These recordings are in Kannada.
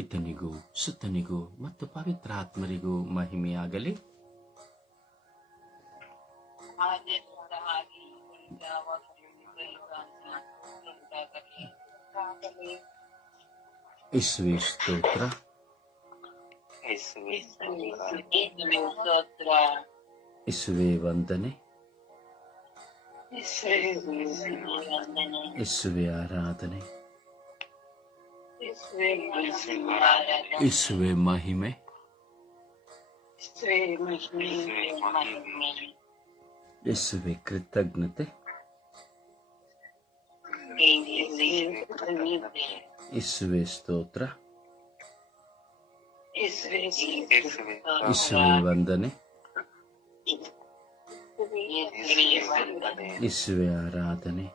ಪಿತನಿಗೂ ಸುತ್ತನಿಗೂ ಮತ್ತು ಪವಿತ್ರಾತ್ಮರಿಗೂ ಮಹಿಮೆಯಾಗಲಿ. ಇಸುವೆ ಸ್ತೋತ್ರ. ಇಸುವೆ ವಂದನೆ. ಇಸುವೆ ಆರಾಧನೆ. ಇಸುವೆ ಮಹಿಮೆ ಇಸುವೆ ಕೃತಜ್ಞತೆ ಇಸುವೆ ಸ್ತೋತ್ರ ಇಸುವೆ ವಂದನೆ ಇಸುವೆ ಆರಾಧನೆ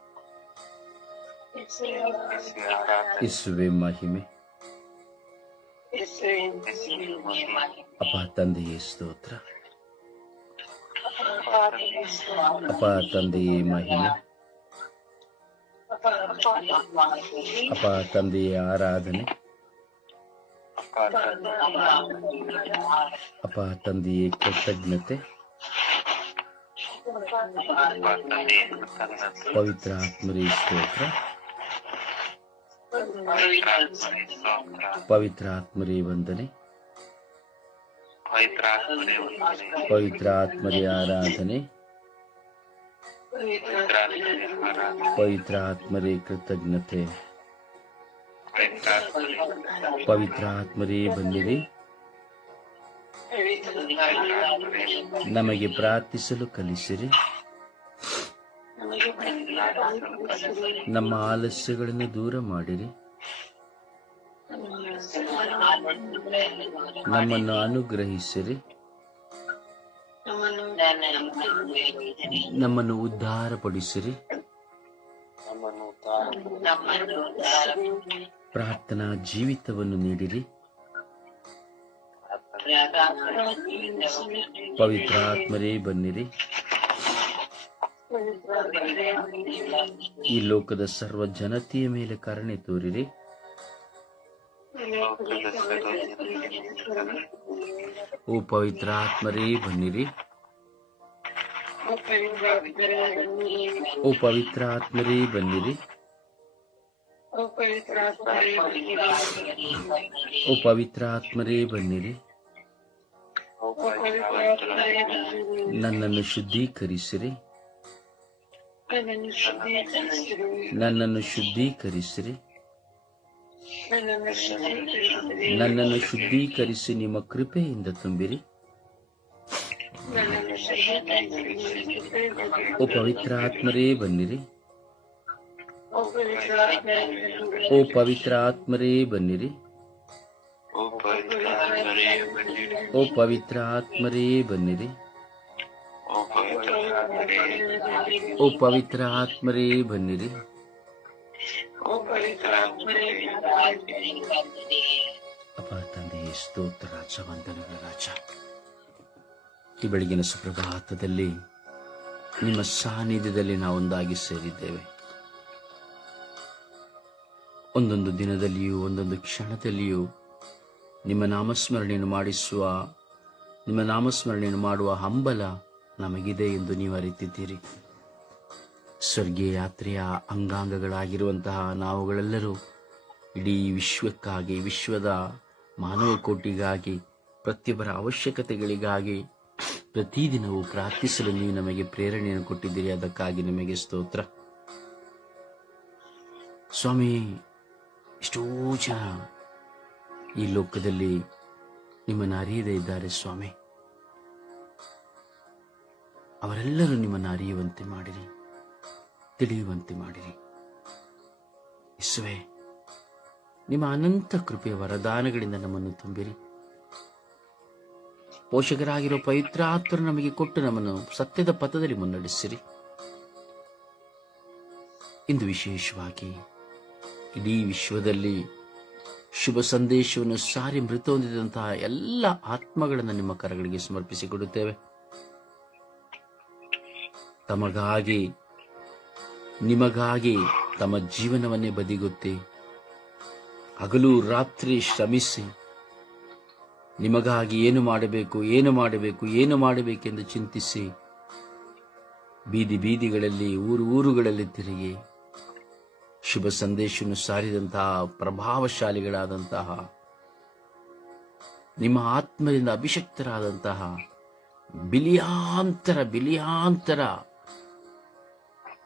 ಇಸುವೆ ಮಹಿಮೆ ಅಪ ತಂದೆಯೇ ಸ್ತೋತ್ರ ಅಪ ತಂದೆಯೇ ಮಹಿಮೆ ಅಪ ತಂದೆಯೇ ಆರಾಧನೆ ಅಪ ತಂದೆಯೇ ಕೃತಜ್ಞತೆ ಪವಿತ್ರ ಆತ್ಮರೇ ಸ್ತೋತ್ರ ಪವಿತ್ರ ಆತ್ಮರೇ ವಂದನೆ. ಪವಿತ್ರ ಆತ್ಮರೇ ಆರಾಧನೆ. ಪವಿತ್ರಾತ್ಮರೇ ಕೃತಜ್ಞತೆ. ಪವಿತ್ರಾತ್ಮರೇ ಬಂದಿರಿ. ನಮಗೆ ಪ್ರಾರ್ಥಿಸಲು ಕಲಿಸಿರಿ. ನಮ್ಮ ಆಲಸ್ಯಗಳನ್ನು ದೂರ ಮಾಡಿರಿ. ನಮ್ಮನ್ನು ಅನುಗ್ರಹಿಸಿರಿ. ನಮ್ಮನ್ನು ಉದ್ಧಾರಪಡಿಸಿರಿ. ಪ್ರಾರ್ಥನಾ ಜೀವಿತವನ್ನು ನೀಡಿರಿ. ಪವಿತ್ರಾತ್ಮರೇ ಬನ್ನಿರಿ. ಈ ಲೋಕದ ಸರ್ವ ಜನತೆಯ ಮೇಲೆ ಕರುಣೆ ತೋರಿರಿ. ಓ ಪವಿತ್ರಾತ್ಮರೇ ಬನ್ನಿರಿ. ಓ ಪವಿತ್ರಾತ್ಮರೇ ಬನ್ನಿರಿ. ಓ ಪವಿತ್ರಾತ್ಮರೇ ಬನ್ನಿರಿ. ನನ್ನನ್ನು ಶುದ್ಧೀಕರಿಸಿರಿ. ನನ್ನನ್ನು ಶುದ್ಧೀಕರಿಸಿರಿ. ನನ್ನನ್ನು ಶುದ್ಧೀಕರಿಸಿ ನಿಮ್ಮ ಕೃಪೆಯಿಂದ ತುಂಬಿರಿ. ಓ ಪವಿತ್ರಾತ್ಮರೇ ಬನ್ನಿರಿ. ಓ ಪವಿತ್ರಾತ್ಮರೇ ಬನ್ನಿರಿ. ಓ ಪವಿತ್ರಾತ್ಮರೇ ಬನ್ನಿರಿ. ಓ ಪವಿತ್ರ ಆತ್ಮರೇ ಬನ್ನಿರಿ. ಅಪ ತಂದೆಯೇ ಸ್ತೋತ್ರ ರಾಜ ರಾಜ. ಈ ಬೆಳಗಿನ ಸುಪ್ರಭಾತದಲ್ಲಿ, ನಿಮ್ಮ ಸಾನ್ನಿಧ್ಯದಲ್ಲಿ ನಾವು ಒಂದಾಗಿ ಸೇರಿದ್ದೇವೆ. ಒಂದೊಂದು ದಿನದಲ್ಲಿಯೂ, ಒಂದೊಂದು ಕ್ಷಣದಲ್ಲಿಯೂ, ನಿಮ್ಮ ನಾಮಸ್ಮರಣೆಯನ್ನು ಮಾಡಿಸುವ, ನಿಮ್ಮ ನಾಮಸ್ಮರಣೆಯನ್ನು ಮಾಡುವ ಹಂಬಲ ನಮಗಿದೆ ಎಂದು ನೀವು ಅರಿತಿದ್ದೀರಿ. ಸ್ವರ್ಗೀಯ ಯಾತ್ರೆಯ ಅಂಗಾಂಗಗಳಾಗಿರುವಂತಹ ನಾವುಗಳೆಲ್ಲರೂ ಇಡೀ ವಿಶ್ವಕ್ಕಾಗಿ, ವಿಶ್ವದ ಮಾನವ ಕೋಟಿಗಾಗಿ ಪ್ರತಿಯೊಬ್ಬರ ಅವಶ್ಯಕತೆಗಳಿಗಾಗಿ ಪ್ರತಿದಿನವೂ ಪ್ರಾರ್ಥಿಸಲು ನೀವು ನಮಗೆ ಪ್ರೇರಣೆಯನ್ನು ಕೊಟ್ಟಿದ್ದೀರಿ. ಅದಕ್ಕಾಗಿ ನಿಮಗೆ ಸ್ತೋತ್ರ. ಸ್ವಾಮಿ, ಎಷ್ಟೋ ಜನ ಈ ಲೋಕದಲ್ಲಿ ನಿಮ್ಮನ್ನು ಅರಿಯದೇ ಇದ್ದಾರೆ ಸ್ವಾಮಿ. ಅವರೆಲ್ಲರೂ ನಿಮ್ಮನ್ನು ಅರಿಯುವಂತೆ ಮಾಡಿರಿ. ತಿಳಿಯುವಂತೆ ಮಾಡಿರಿ. ಇಸುವೆ ನಿಮ್ಮ ಅನಂತ ಕೃಪೆಯ ವರದಾನಗಳಿಂದ ನಮ್ಮನ್ನು ತುಂಬಿರಿ. ಪೋಷಕರಾಗಿರೋ ಪವಿತ್ರಾತ್ಮರು ನಮಗೆ ಕೊಟ್ಟು ನಮ್ಮನ್ನು ಸತ್ಯದ ಪಥದಲ್ಲಿ ಮುನ್ನಡೆಸಿರಿ. ಇಂದು ವಿಶೇಷವಾಗಿ ಇಡೀ ವಿಶ್ವದಲ್ಲಿ ಶುಭ ಸಂದೇಶವನ್ನು ಸಾರಿ ಮೃತ ಹೊಂದಿದಂತಹ ಎಲ್ಲ ಆತ್ಮಗಳನ್ನು ನಿಮ್ಮ ಕರಗಳಿಗೆ ಸಮರ್ಪಿಸಿಕೊಡುತ್ತೇವೆ. ತಮಗಾಗಿ ನಿಮಗಾಗಿ ತಮ್ಮ ಜೀವನವನ್ನೇ ಬದಿಗೊತ್ತಿ, ಹಗಲು ರಾತ್ರಿ ಶ್ರಮಿಸಿ, ನಿಮಗಾಗಿ ಏನು ಮಾಡಬೇಕು ಏನು ಮಾಡಬೇಕು, ಏನು ಮಾಡಬೇಕೆಂದು ಚಿಂತಿಸಿ, ಬೀದಿ ಬೀದಿಗಳಲ್ಲಿ, ಊರು ಊರುಗಳಲ್ಲಿ ತಿರುಗಿ, ಶುಭ ಸಂದೇಶವನ್ನು ಸಾರಿದಂತಹ ಪ್ರಭಾವಶಾಲಿಗಳಾದಂತಹ, ನಿಮ್ಮ ಆತ್ಮದಿಂದ ಅಭಿಷಕ್ತರಾದಂತಹ ಬಿಲಿಯಾಂತರ ಬಿಲಿಯಾಂತರ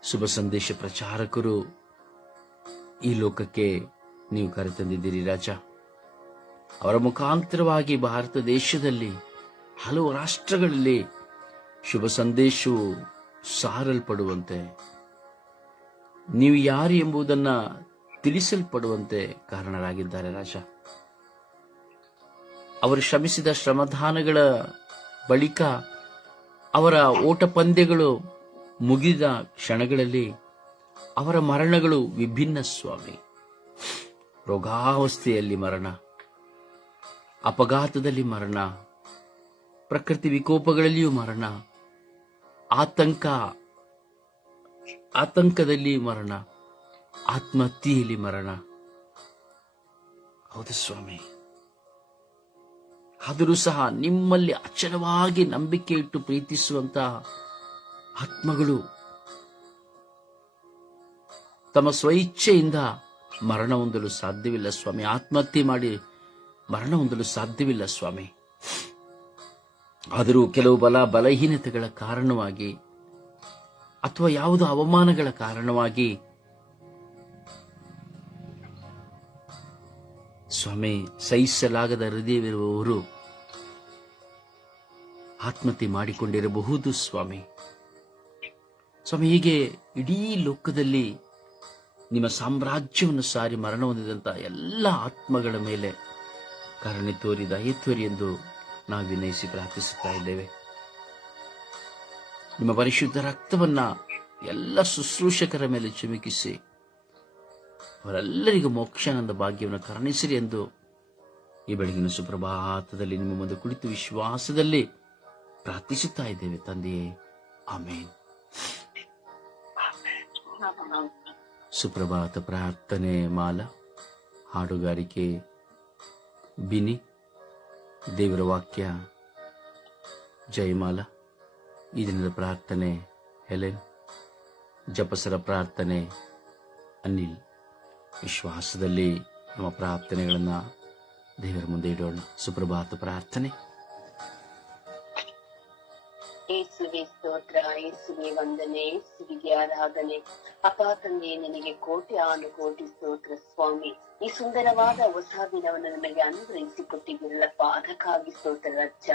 ಶುಭ ಸಂದೇಶ ಪ್ರಚಾರಕರು, ಈ ಲೋಕಕ್ಕೆ ನೀವು ಕರೆತಂದಿದ್ದೀರಿ ರಾಜ. ಅವರ ಮುಖಾಂತರವಾಗಿ ಭಾರತ ದೇಶದಲ್ಲಿ ಹಲವು ರಾಷ್ಟ್ರಗಳಲ್ಲಿ ಶುಭ ಸಂದೇಶವು ಸಾರಲ್ಪಡುವಂತೆ, ನೀವು ಯಾರು ಎಂಬುದನ್ನ ತಿಳಿಸಲ್ಪಡುವಂತೆ ಕಾರಣರಾಗಿದ್ದಾರೆ ರಾಜ. ಅವರು ಶ್ರಮಿಸಿದ ಶ್ರಮದಾನಗಳ ಬಳಿಕ ಅವರ ಓಟ ಪಂದ್ಯಗಳು ಮುಗಿದ ಕ್ಷಣಗಳಲ್ಲಿ ಅವರ ಮರಣಗಳು ವಿಭಿನ್ನ ಸ್ವಾಮಿ. ರೋಗಾವಸ್ಥೆಯಲ್ಲಿ ಮರಣ, ಅಪಘಾತದಲ್ಲಿ ಮರಣ, ಪ್ರಕೃತಿ ವಿಕೋಪಗಳಲ್ಲಿಯೂ ಮರಣ, ಆತಂಕ, ಆತಂಕದಲ್ಲಿ ಮರಣ, ಆತ್ಮಹತ್ಯೆಯಲ್ಲಿ ಮರಣ. ಹೌದು ಸ್ವಾಮಿ. ಆದರೂ ಸಹ ನಿಮ್ಮಲ್ಲಿ ಅಚ್ಚರವಾಗಿ ನಂಬಿಕೆ ಇಟ್ಟು ಪ್ರೀತಿಸುವಂತಹ ಆತ್ಮಗಳು. ತಮ್ಮ ಸ್ವಇಚ್ಛೆಯಿಂದ ಮರಣ ಹೊಂದಲು ಸಾಧ್ಯವಿಲ್ಲ ಸ್ವಾಮಿ. ಆತ್ಮಹತ್ಯೆ ಮಾಡಿ ಮರಣ ಹೊಂದಲು ಸಾಧ್ಯವಿಲ್ಲ ಸ್ವಾಮಿ. ಆದರೂ ಕೆಲವು ಬಲ, ಬಲಹೀನತೆಗಳ ಕಾರಣವಾಗಿ ಅಥವಾ ಯಾವುದೋ ಅವಮಾನಗಳ ಕಾರಣವಾಗಿ ಸ್ವಾಮಿ, ಸಹಿಸಲಾಗದ ಹೃದಯವಿರುವವರು ಆತ್ಮಹತ್ಯೆ ಮಾಡಿಕೊಂಡಿರಬಹುದು ಸ್ವಾಮಿ. ಸ್ವಾಮಿ, ಹೀಗೆ ಇಡೀ ಲೋಕದಲ್ಲಿ ನಿಮ್ಮ ಸಾಮ್ರಾಜ್ಯವನ್ನು ಸಾರಿ ಮರಣ ಹೊಂದಿದಂಥ ಎಲ್ಲ ಆತ್ಮಗಳ ಮೇಲೆ ಕರುಣೆ ತೋರಿ, ದಯ ತೋರಿ ಎಂದು ನಾವು ವಿನಯಿಸಿ ಪ್ರಾರ್ಥಿಸುತ್ತಾ ಇದ್ದೇವೆ. ನಿಮ್ಮ ಪರಿಶುದ್ಧ ರಕ್ತವನ್ನ ಎಲ್ಲ ಶುಶ್ರೂಷಕರ ಮೇಲೆ ಚಿಮುಕಿಸಿ, ಅವರೆಲ್ಲರಿಗೂ ಮೋಕ್ಷಾನಂದ ಭಾಗ್ಯವನ್ನು ಕರುಣಿಸಿರಿ ಎಂದು ಈ ಬೆಳಗಿನ ಸುಪ್ರಭಾತದಲ್ಲಿ ನಿಮ್ಮ ಮುಂದೆ ಕುಳಿತು ವಿಶ್ವಾಸದಲ್ಲಿ ಪ್ರಾರ್ಥಿಸುತ್ತಾ ಇದ್ದೇವೆ ತಂದೆಯೇ. ಆಮೇನ್. ಸುಪ್ರಭಾತ ಪ್ರಾರ್ಥನೆ ಮಾಲ, ಹಾಡುಗಾರಿಕೆ ಬಿನಿ, ದೇವರ ವಾಕ್ಯ ಜಯಮಾಲ ಈ ದಿನದ ಪ್ರಾರ್ಥನೆ ಹೆಲೆನ್, ಜಪಸರ ಪ್ರಾರ್ಥನೆ ಅನಿಲ್. ವಿಶ್ವಾಸದಲ್ಲಿ ನಮ್ಮ ಪ್ರಾರ್ಥನೆಗಳನ್ನು ದೇವರ ಮುಂದೆ ಇಡೋಣ. ಸುಪ್ರಭಾತ ಪ್ರಾರ್ಥನೆ. ಯೇಸುವೆ ಸ್ತೋತ್ರ ಯೇಸುವೆ ವಂದನೆ ಯೇಸುವಿಗೆ ಆರಾಧನೆ. ಅಪ್ಪ ತಂದೆ ನಿನಗೆ ಕೋಟಿ ಆನು ಕೋಟಿ ಸ್ತೋತ್ರ, ಸ್ವಾಮಿ. ಈ ಸುಂದರವಾದ ಹೊಸ ದಿನವನ್ನು ನಮಗೆ ಅನುಗ್ರಹಿಸಿ ಕೊಟ್ಟಿದ್ದೀರಲ್ಲಪ್ಪ ಅದಕ್ಕಾಗಿ ಸ್ತೋತ್ರ, ರಜ್ಜ.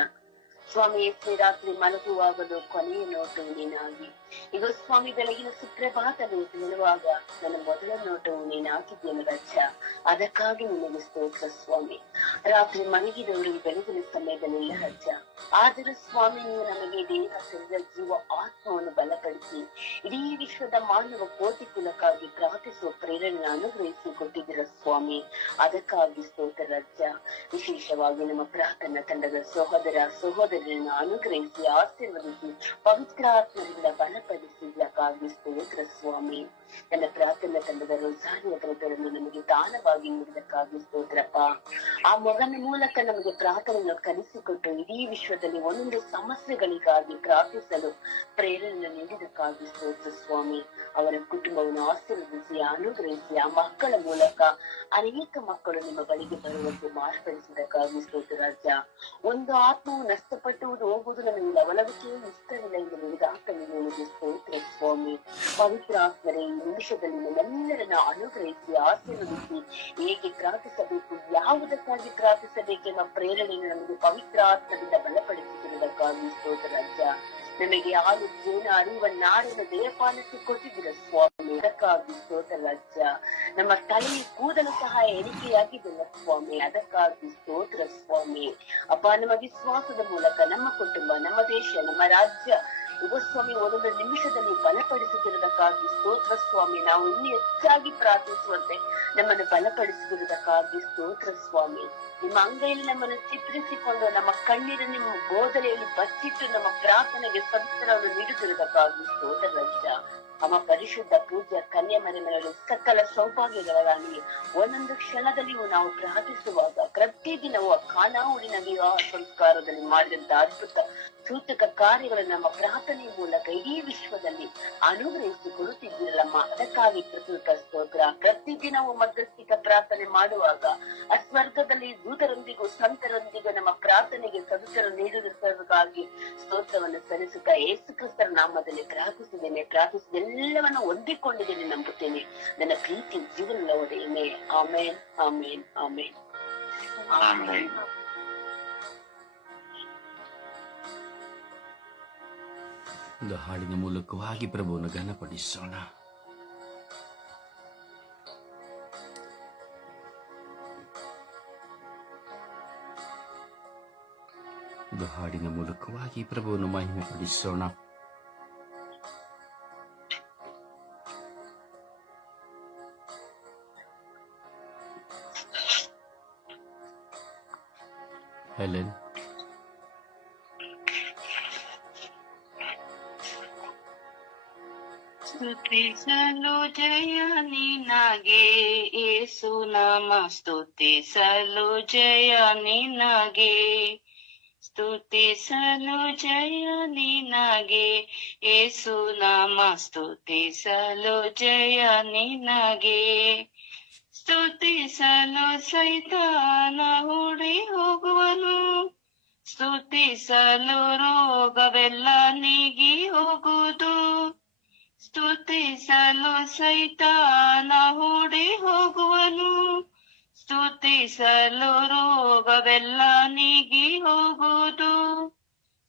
ಸ್ವಾಮಿ ಯೇಸು ರಾತ್ರಿ ಮಲಗುವಾಗಲು ಕೊನೆಯ ನೋಟವು ನೀನಾಗಿ. ಈಗ ಸ್ವಾಮಿ, ಬೆಳಗಿನ ಸುಪ್ರಭಾತವು ಹೇಳುವಾಗ ನನ್ನ ಮೊದಲ ನೋಟವು ನೀನಾಗಿದ್ದೇನೆ ರಜ್ಜ. ಅದಕ್ಕಾಗಿ ನಿನಗೆ ಸ್ತೋತ್ರ, ಸ್ವಾಮಿ. ರಾತ್ರಿ ಮಲಗಿದವರು ಬೆಳಗಿನ ಆದರೂ ಸ್ವಾಮಿ, ನೀವು ನಮಗೆ ಶರೀರ ಜೀವ ಆತ್ಮವನ್ನು ಬಲಪಡಿಸಿ, ಇಡೀ ವಿಶ್ವದ ಮಾನವ ಕೋಟಿ ಕುಲಕ್ಕಾಗಿ ಪ್ರಾರ್ಥಿಸುವ ಪ್ರೇರಣೆ ಅನುಗ್ರಹಿಸಿ ಕೊಟ್ಟಿದ್ದೀರ ಸ್ವಾಮಿ? ಅದಕ್ಕಾಗಿ ಸ್ತೋತ್ರ ರಜ್ಜ ವಿಶೇಷವಾಗಿ ನಮ್ಮ ಪ್ರಾರ್ಥನಾ ತಂಡದ ಸಹೋದರ ಸಹೋದರರನ್ನು ಅನುಗ್ರಹಿಸಿ, ಆಶೀರ್ವದಿಸಿ ಪವಿತ್ರಾತ್ಮರಿಂದ ಬಲಪಡಿಸಿದ್ದಕ್ಕಾಗಿ ಸ್ತೋತ್ರ, ಸ್ವಾಮಿ. ನನ್ನ ಪ್ರಾರ್ಥನಾ ತಂಡದ ರೋಸಾರಿಯ ಬ್ರದರನ್ನು ನಮಗೆ ದಾನವಾಗಿ ನೀಡಿದಕ್ಕಾಗಿ ಸ್ತೋತ್ರಪ್ಪ. ಆ ಮಗನ ಮೂಲಕ ನಮಗೆ ಪ್ರಾರ್ಥನೆಯನ್ನು ಕಲಿಸಿಕೊಟ್ಟು ಇಡೀ ವಿಶ್ವದಲ್ಲಿ ಒಂದೊಂದು ಸಮಸ್ಯೆಗಳಿಗಾಗಿ ಪ್ರಾರ್ಥಿಸಲು ಪ್ರೇರಣೆ ನೀಡಿದಕ್ಕಾಗಿ ಸ್ತೋತ್ರ ಸ್ವಾಮಿ. ಅವರ ಕುಟುಂಬವನ್ನು ಆಶೀರ್ವದಿಸಿ, ಅನುಗ್ರಹಿಸಿ, ಆ ಮಕ್ಕಳ ಮೂಲಕ ಅನೇಕ ಮಕ್ಕಳು ನಿಮ್ಮ ಬಳಿಗೆ ಬರುವಂತೆ ಮಾರ್ಪಡಿಸಿದಕ್ಕಾಗಿ ಸ್ತೋತ್ರ ರಾಜ್ಯ. ಒಂದು ಆತ್ಮವು ನಷ್ಟಪಟ್ಟುವುದು, ಹೋಗುವುದು ನಮಗೆ ಲವಲವಿಕೆಯೇ ಇಷ್ಟವಿಲ್ಲ ಎಂದು ನಿಮಗೆ ನಿಮಗೆ ಸ್ತೋತ್ರ ಸ್ವಾಮಿ. ಪವಿತ್ರ ಆತ್ಮರೇ ಈ ನಿಮಿಷದಲ್ಲಿ ನಮ್ಮೆಲ್ಲರನ್ನ ಅನುಗ್ರಹಿಸಿ, ಆಶೀರ್ವದಿಸಿ, ಹೇಗೆ ಪ್ರಾರ್ಥಿಸಬೇಕು, ಯಾವುದಕ್ಕಾಗಿ ಪ್ರಾರ್ಥಿಸಬೇಕೆಂಬ ಪ್ರೇರಣೆಯನ್ನು ನಮಗೆ ಪವಿತ್ರ ಆತ್ಮದಿಂದ ಬಲಪಡಿಸಿರುವುದಕ್ಕಾಗಿ ಸ್ತೋತ್ರ ಅಜ್ಜ ನಮಗೆ ಹಾಲು ಜೇನ ಅರಿವ ನಾಡಿನ ದೇಹಪಾಲಕ್ಕೆ ಕೊಟ್ಟಿದ್ದೀರ, ಸ್ವಾಮಿ. ಅದಕ್ಕಾಗಿ ಸ್ತೋತ್ರ ರಾಜ್ಯ ನಮ್ಮ ತಲೆ ಕೂದಲು ಸಹ ಎಣಿಕೆಯಾಗಿದ್ದಲ್ಲ, ಸ್ವಾಮಿ. ಅದಕ್ಕಾಗಿ ಸ್ತೋತ್ರ ಸ್ವಾಮಿ. ಅಪ್ಪ ನಮ್ಮ ವಿಶ್ವಾಸದ ಮೂಲಕ ನಮ್ಮ ಕುಟುಂಬ, ನಮ್ಮ ದೇಶ, ನಮ್ಮ ರಾಜ್ಯ ಯುವ ಸ್ವಾಮಿ ಒಂದೊಂದು ನಿಮಿಷದಲ್ಲಿ ಬಲಪಡಿಸುತ್ತಿರುವುದಕ್ಕಾಗಿ ಸ್ತೋತ್ರ ಸ್ವಾಮಿ, ನಾವು ಇನ್ನೂ ಹೆಚ್ಚಾಗಿ ಪ್ರಾರ್ಥಿಸುವಂತೆ ನಮ್ಮನ್ನು ಬಲಪಡಿಸುತ್ತಿರುವುದಕ್ಕಾಗಿ ಸ್ತೋತ್ರ ಸ್ವಾಮಿ. ನಿಮ್ಮ ಅಂಗೈಯಲ್ಲಿ ನಮ್ಮನ್ನು ಚಿತ್ರಿಸಿಕೊಂಡು, ನಮ್ಮ ಕಣ್ಣೀರ ನಿಮ್ಮ ಬೋಧನೆಯಲ್ಲಿ ಬಚ್ಚಿಟ್ಟು, ನಮ್ಮ ಪ್ರಾರ್ಥನೆಗೆ ಸಂಸ್ಕಾರವನ್ನು ನೀಡುತ್ತಿರುವುದಕ್ಕಾಗಿ ಸ್ತೋತ್ರ ರಜ. ನಮ್ಮ ಪರಿಶುದ್ಧ ಪೂಜ್ಯ ಕನ್ಯಾ ಮನೆ ಮೇಲೆ ಸಕಲ ಸೌಭಾಗ್ಯಗಳ ರಾಣಿ ಒಂದೊಂದು ಕ್ಷಣದಲ್ಲಿಯೂ ನಾವು ಪ್ರಾರ್ಥಿಸುವಾಗ ಪ್ರತಿ ದಿನವೂ ಖಾನಾವುಡಿನ ವಿವಾಹ ಸಂಸ್ಕಾರದಲ್ಲಿ ಮಾಡಿದಂತ ಅದ್ಭುತ ಸೂಚಕ ಕಾರ್ಯಗಳು ನಮ್ಮ ಪ್ರಾರ್ಥನೆ ಮೂಲಕ ಇಡೀ ವಿಶ್ವದಲ್ಲಿ ಅನುಗ್ರಹಿಸಿ ಕೊಡುತ್ತಿದ್ದೀರಲ್ಲಮ್ಮ ಅದಕ್ಕಾಗಿ ಕೃತಕ ಸ್ತೋತ್ರ. ಪ್ರತಿದಿನವೂ ಮಧ್ಯಸ್ಥಿಕ ಪ್ರಾರ್ಥನೆ ಮಾಡುವಾಗ ಆ ಸ್ವರ್ಗದಲ್ಲಿ ದೂತರೊಂದಿಗೂ ಸಂತರೊಂದಿಗೂ ನಮ್ಮ ಪ್ರಾರ್ಥನೆಗೆ ಸದಸ್ಯರು ನೀಡಿರುವುದಕ್ಕಾಗಿ ಸ್ತೋತ್ರವನ್ನು ಸಲ್ಲಿಸುತ್ತಾ ಯೇಸು ಕ್ರಿಸ್ತರ ನಾಮದಲ್ಲಿ ಪ್ರಾರ್ಥಿಸಿದ್ದೇನೆ. ಪ್ರಾರ್ಥಿಸಿದ ಎಲ್ಲವನ್ನು ಹೊಂದಿಕೊಂಡಿದ್ದೇನೆ ನಂಬುತ್ತೇನೆ. ನನ್ನ ಪ್ರೀತಿ ಜೀವನ ಲೋಡೇನೆ ಆಮೇನ್ ಆಮೇನ್ ಆಮೇನ್. ಆಮೇನ್. ಒಂದು ಹಾಡಿನ ಮೂಲಕವಾಗಿ ಪ್ರಭುವನ್ನು ಘನಪಡಿಸೋಣ. ಒಂದು ಹಾಡಿನ ಮೂಲಕವಾಗಿ ಪ್ರಭುವನ್ನು ಮಹಿಮೆ ಪಡಿಸೋಣ ಹೆಲೆನ್ ಸ್ತುತಿಸಲು ಜಯ ನಿನಗೆ, ಏಸು ನಾಮ ಸ್ತುತಿಸಲು ಜಯ ನಿನಗೆ. ಸ್ತುತಿಸಲು ಜಯ ನಿನಗೆ, ಏಸು ನಾಮ ಸ್ತುತಿಸಲು ಜಯ ನಿನಗೆ. ಸ್ತುತಿಸಲು ಸೈತಾನ ಹುಡಿ ಹೋಗುವನು, ಸ್ತುತಿಸಲು ರೋಗವೆಲ್ಲ ನೀಗಿ ಸ್ತುತಿಸಲು ಸೈತಾನ ಹೂಡಿ ಹೋಗುವನು. ಸ್ತುತಿಸಲು ರೋಗವೆಲ್ಲ ನೀಗಿ ಹೋಗುವುದು.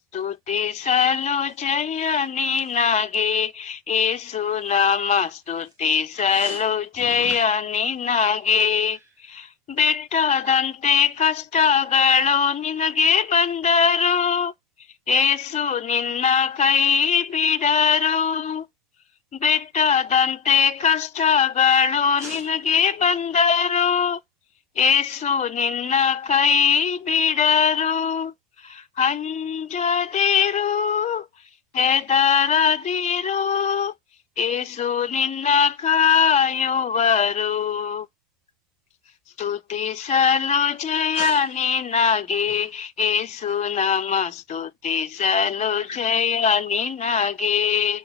ಸ್ತುತಿಸಲು ಜಯ ನಿನಗೆ. ಏಸು ನಾಮ ಸ್ತುತಿಸಲು ಜಯ ನಿನಗೆ. ಬೆಟ್ಟದಂತೆ ಕಷ್ಟಗಳು ನಿನಗೆ ಬಂದರು. ಏಸು ನಿನ್ನ ಕೈ ಬಿಡರು. ಬೆಟ್ಟದಂತೆ ಕಷ್ಟಗಳು ನಿನಗೆ ಬಂದರು. ಏಸು ನಿನ್ನ ಕೈ ಬಿಡರು. ಅಂಜದಿರು, ಹೆದರದಿರು. ಏಸು ನಿನ್ನ ಕಾಯುವರು. ಸ್ತುತಿಸಲು ಜಯ ನಿನಗೆ. ಏಸು ನಮ ಸ್ತುತಿಸಲು ಜಯ ನಿನಗೆ.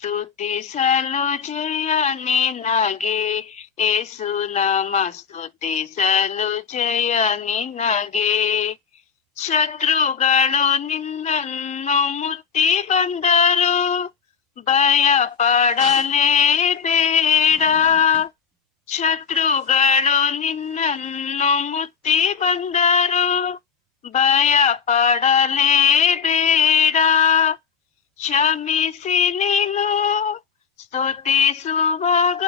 ಸ್ತುತಿಸಲು ಜಯ ನಿನಗೆ. ಏಸು ನಮ ಸ್ತುತಿಸಲು ಜಯ ನಿನಗೆ. ಶತ್ರುಗಳು ನಿನ್ನನ್ನು ಮುತ್ತಿ ಬಂದರು. ಭಯ ಪಡಲೇಬೇಡ ಶತ್ರುಗಳು ನಿನ್ನನ್ನು ಮುತ್ತಿ ಬಂದರು. ಭಯ ಪಡಲೇಬೇಡ ಕ್ಷಮಿಸಿ ನೀನು ಸ್ತುತಿಸುವಾಗ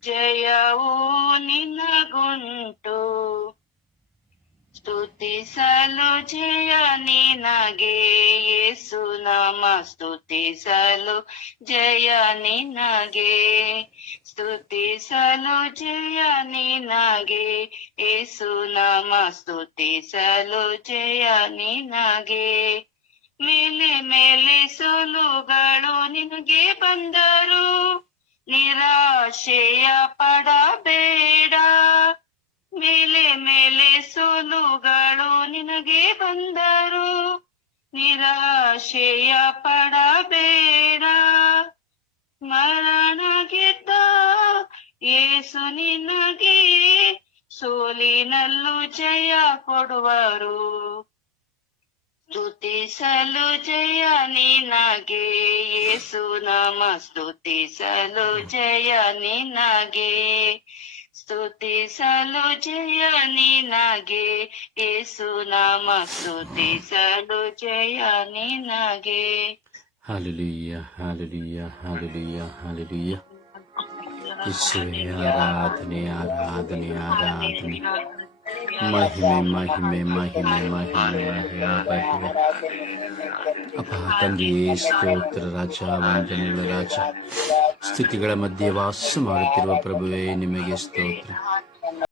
ಜಯವು ನಿನಗುಂಟು. ಸ್ತುತಿಸಲು ಜಯ ನಿನಗೆ, ಯೇಸು ನಮ ಸ್ತುತಿಸಲು ಜಯ ನಿನಗೆ. ಸ್ತುತಿಸಲು ಜಯ ನಿನಗೆ, ಯೇಸು ನಮ ಸ್ತುತಿಸಲು ಜಯ ನಿನಗೆ. ಮೇಲೆ ಮೇಲೆ ಸೋಲುಗಳು ನಿನಗೆ ಬಂದರು. ನಿರಾಶೆಯ ಪಡಬೇಡ ಮೇಲೆ ಮೇಲೆ ಸೋಲುಗಳು ನಿನಗೆ ಬಂದರು. ನಿರಾಶೆಯ ಪಡಬೇಡ ಮರಣ ಗೆದ್ದ ಏಸು ನಿನಗೆ ಸೋಲಿನಲ್ಲೂ ಜಯ ಕೊಡುವರು. ಸ್ತುತಿಸಲು ಜಯ ನಿನಗೆ ಯೇಸು ನಾಮ ಸ್ತುತಿಸಲು ಜಯ ನಿನಗೆ ಸ್ತುತಿಸಲು ಜಯ ನಿನಗೆ ಯೇಸು ನಾಮ ಸ್ತುತಿಸಲು ಜಯ ನಿನಗೆ ಹಾಲೆಲೂಯ ಹಾಲೆಲೂಯ ಹಾಲೆಲೂಯ ಹಾಲೆಲೂಯ ಯೇಸುವೇ ಆರಾಧನೆ ಆರಾಧನೆ ಆರಾಧನೆ ಮಹಿಮೆ ಮಹಿಮೆ ಮಹಿಮೆ ಮಹಿಮೆ ಮಹಿಮೆ ಮಹಿಮೆ ಅಪ್ಪ ತಂದೆಯೇ ಸ್ತೋತ್ರ ರಾಜ ವಂದನೆಗಳ ರಾಜ ಸ್ಥಿತಿಗಳ ಮಧ್ಯೆ ವಾಸ ಮಾಡುತ್ತಿರುವ ಪ್ರಭುವೇ ನಿಮಗೆ ಸ್ತೋತ್ರ